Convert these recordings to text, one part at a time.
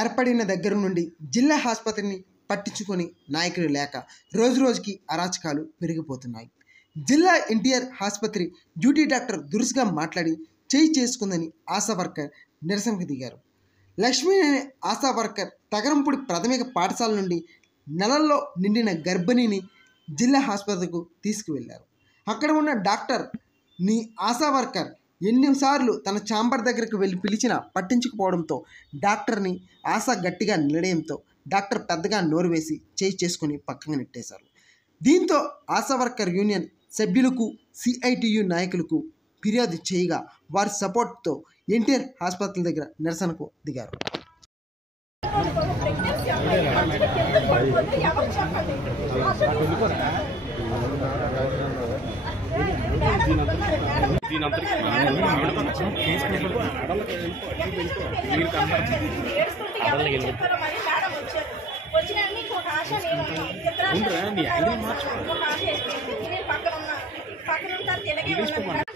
ఏర్పడిన దగ్గర నుండి జిల్లా ఆసుపత్రిని పట్టించుకొని నాయకులు లేక రోజురోజుకి అరాచకాలు పెరిగిపోతున్నాయి. జిల్లా ఎన్టీఆర్ ఆసుపత్రి డ్యూటీ డాక్టర్ దురుసుగా మాట్లాడి చేయి చేసుకుందని ఆశా వర్కర్ నిరసనకు దిగారు. లక్ష్మి అనే ఆశా వర్కర్ తగరంపూడి ప్రాథమిక పాఠశాల నుండి నెలల్లో నిండిన గర్భిణిని జిల్లా ఆసుపత్రికి తీసుకువెళ్లారు. అక్కడ ఉన్న డాక్టర్ నీ ఆశా వర్కర్ ఎన్నిసార్లు తన ఛాంబర్ దగ్గరకు వెళ్ళి పిలిచినా పట్టించుకుపోవడంతో డాక్టర్ని ఆశ గట్టిగా నిలడయంతో డాక్టర్ పెద్దగా నోరు వేసి చేయి చేసుకుని పక్కన నెట్టేశారు. దీంతో ఆశా వర్కర్ యూనియన్ సభ్యులకు సిఐటియు నాయకులకు ఫిర్యాదు చేయగా వారి సపోర్ట్తో ఎన్టీఆర్ హాస్పిటల్ దగ్గర నిరసనకు దిగారు.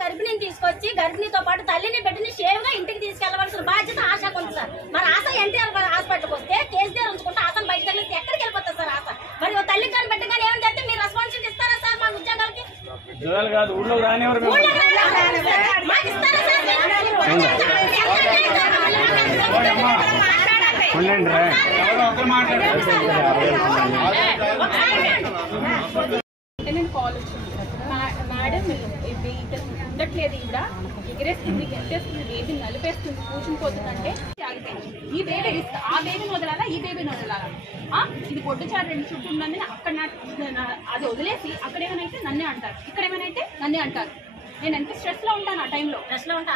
గర్భిణిని తీసుకొచ్చి గర్భిణితో పాటు తల్లిని బిడ్డని సేఫ్గా ఇంటికి తీసుకెళ్లవలసిన బాధ్యత ఆశకు ఉంది సార్. మరి ఆశ ఎన్టీఆర్ హాస్పిటల్కి వస్తే కేసు దగ్గర ఉంచుకుంటే ఆశను బయట తగిలిస్తే ఎక్కడికి వెళ్ళిపోతుంది సార్ ఆశ? మరి తల్లికి కానీ బిడ్డ కానీ ఏమని చెప్తే మీరు రెస్పాన్సిబిలిటీ ఇస్తారా సార్ మా ఉద్యోగాలకి? మాకు ఇస్తారా సార్? నేను కాల్ వచ్చింది, మేడం ఇది ఉండట్లేదు, ఈవిడ ఎగిరేస్తుంది, గెంటేస్తుంది, బేబీ నలిపేస్తుంది, కూర్చునిపోతుందంటే ఈ బేబీ ఆ బేబీని వదలాలా ఈ బేబీని వదలాలా? ఇది పొట్టుచారు రెండు చుట్టూ ఉందని అక్కడ అది వదిలేసి అక్కడ ఏమైనా నన్నే అంటారు, ఇక్కడ ఏమైనా నన్నే అంటారు. నేను ఎంత స్ట్రెస్ లో ఉంటాను ఆ టైంలో. స్ట్రెస్ లో ఉంటా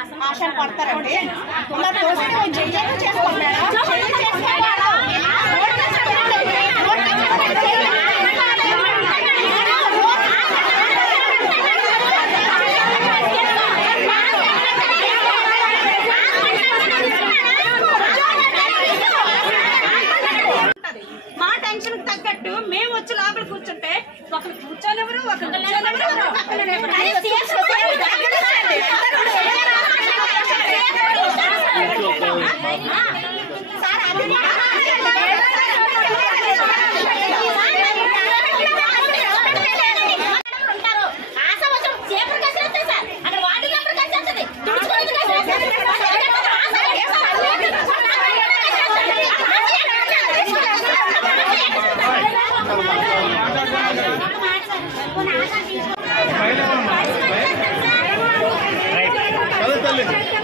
మా టెన్షన్ తగ్గట్టు మేము వచ్చి లోపల కూర్చుంటే ఒకరు కూర్చోలేవరు, ఒకరు Right.